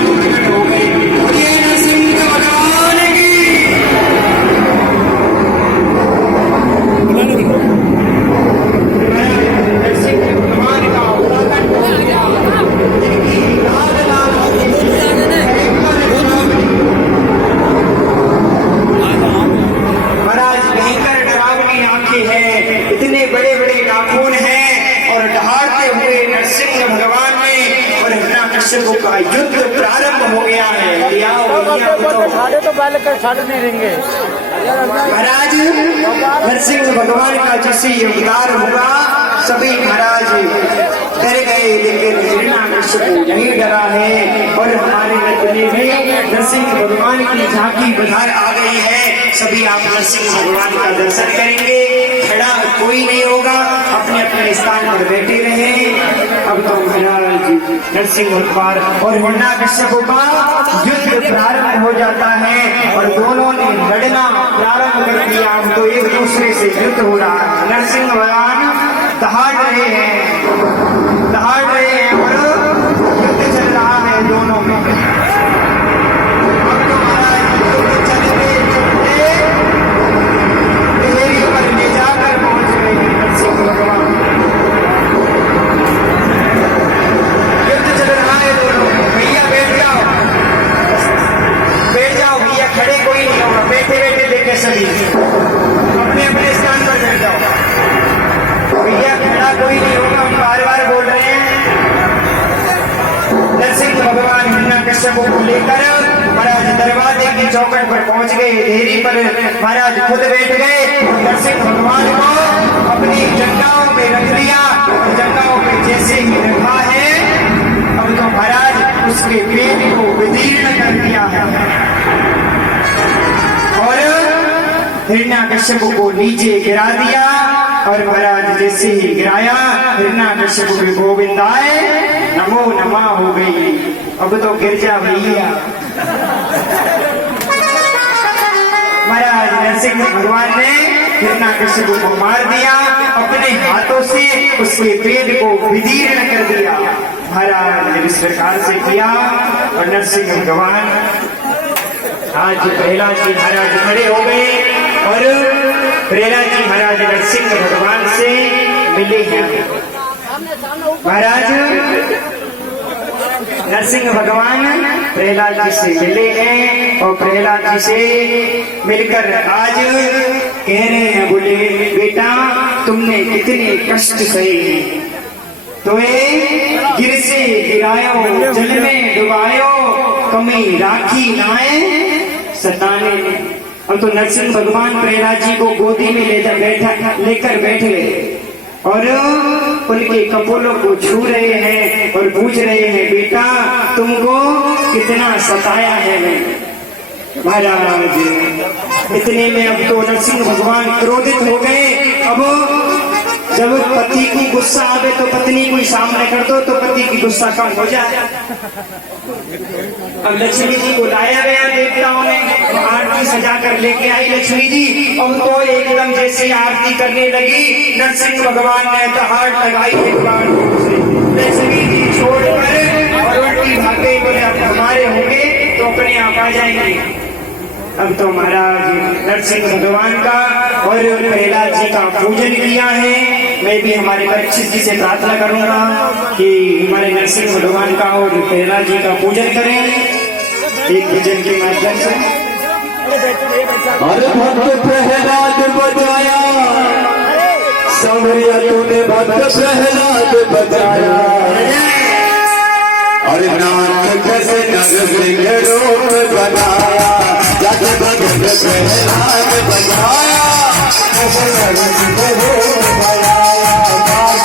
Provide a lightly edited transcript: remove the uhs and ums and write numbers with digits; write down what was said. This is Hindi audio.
भगवान प्रकट हो गए। और ये नरसिंह भगवान की का युद्ध प्रारंभ हो गया है। तो बालक छाड़ नहीं रहेंगे। महाराज नरसिंह भगवान का जैसे अवतार होगा सभी महाराज डर गए, लेकिन हिरण्यकश्यप नहीं डरा है। और हमारे नगरी में नरसिंह भगवान की झांकी बधार आ गई है। सभी आप नरसिंह भगवान का दर्शन करेंगे। खड़ा कोई नहीं होगा, अपने अपने स्थान पर बैठे रहे। अब तो महाराज नरसिंह भगवान और हिरण्यकश्यप का युद्ध प्रारंभ हो जाता है और दोनों ने लड़ना प्रारंभ कर दिया। अब तो एक दूसरे से युद्ध हो रहा है। नरसिंह भगवान दहाड़ रहे हैं और युद्ध चल रहा है दोनों में। अब तो महाराज युद्ध चलते देहरी पर ले जाकर पहुंच गए नरसिंह भगवान। युद्ध चल रहा है दोनों में। भैया बैठ जाओ भैया, खड़े कोई नहीं होगा, बैठे बैठे देखे सभी अपने अपने स्थान पर बैठ जाओ। भैया खड़ा कोई नहीं होगा, हम बार बार बोल रहे हैं। नरसिंह भगवान हिरण्यकश्यप को लेकर महाराज दरवाजे की चौखट पर पहुंच गए। देहरी पर महाराज खुद बैठ गए। नरसिंह भगवान को अपनी जंगाओं में रख दिया। जंगाओं में जैसे ही रखा है, अब तो महाराज उसके पेट को विदीर्ण कर दिया है और हिरण्यकश्यप को नीचे गिरा दिया। और महाराज जैसे ही गिराया, हिरण्यकश्यप के गोविंदाय नमो नमः हो गई। अब तो गिर जा भैया। महाराज नरसिंह भगवान ने हिरण्यकश्यप को मार दिया, अपने हाथों से उसके पेट को विदीर्ण कर दिया। महाराज ने इस प्रकार से किया और नरसिंह भगवान आज प्रहलाद जी महाराज खड़े हो गए और प्रहलाद जी महाराज नरसिंह भगवान से मिले हैं। महाराज नरसिंह भगवान प्रहलाद जी से मिले हैं और प्रहलाद जी से मिलकर आज कह रहे हैं, बोले बेटा तुमने कितने कष्ट सहे हैं, तुम्हें गिर से गिरायो, जल में डुबायो, कमी राखी नाए सताने। अब तो नरसिंह भगवान प्रहलाद जी को गोदी में लेकर बैठ गए और उनके कपोलों को छू रहे हैं और पूछ रहे हैं, बेटा तुमको कितना सताया है मैं। महाराज इतने में अब तो नरसिंह भगवान क्रोधित हो गए। अब जब पति की गुस्सा आवे तो पत्नी को सामने कर दो तो पति की गुस्सा कम हो जाए। अब लक्ष्मी जी को लाया गया देवताओं ने, आरती सजा कर लेके आई लक्ष्मी जी। अब तो एकदम जैसे आरती करने लगी, नरसिंह भगवान ने दहाड़ लगाई एक बार लक्ष्मी जी छोड़कर और उल्टी भागे, बोले अब हमारे होंगे तो अपने आप आ जाएंगे। अब तो महाराज नरसिंह भगवान का और प्रहलाद जी का पूजन किया है। मैं भी हमारे परीक्षित जी से प्रार्थना करूंगा कि हमारे नरसिंह भगवान का और प्रहलाद जी का पूजन करें एक भजन के माध्यम से। अरे भक्त प्रहलाद बजाया, समरिया तूने भक्त प्रहलाद बजाया। और नाथ कैसे नर सिंह रूप बनाया, जग भक्त प्रहलाद बजाया, कैसे नर सिंह रूप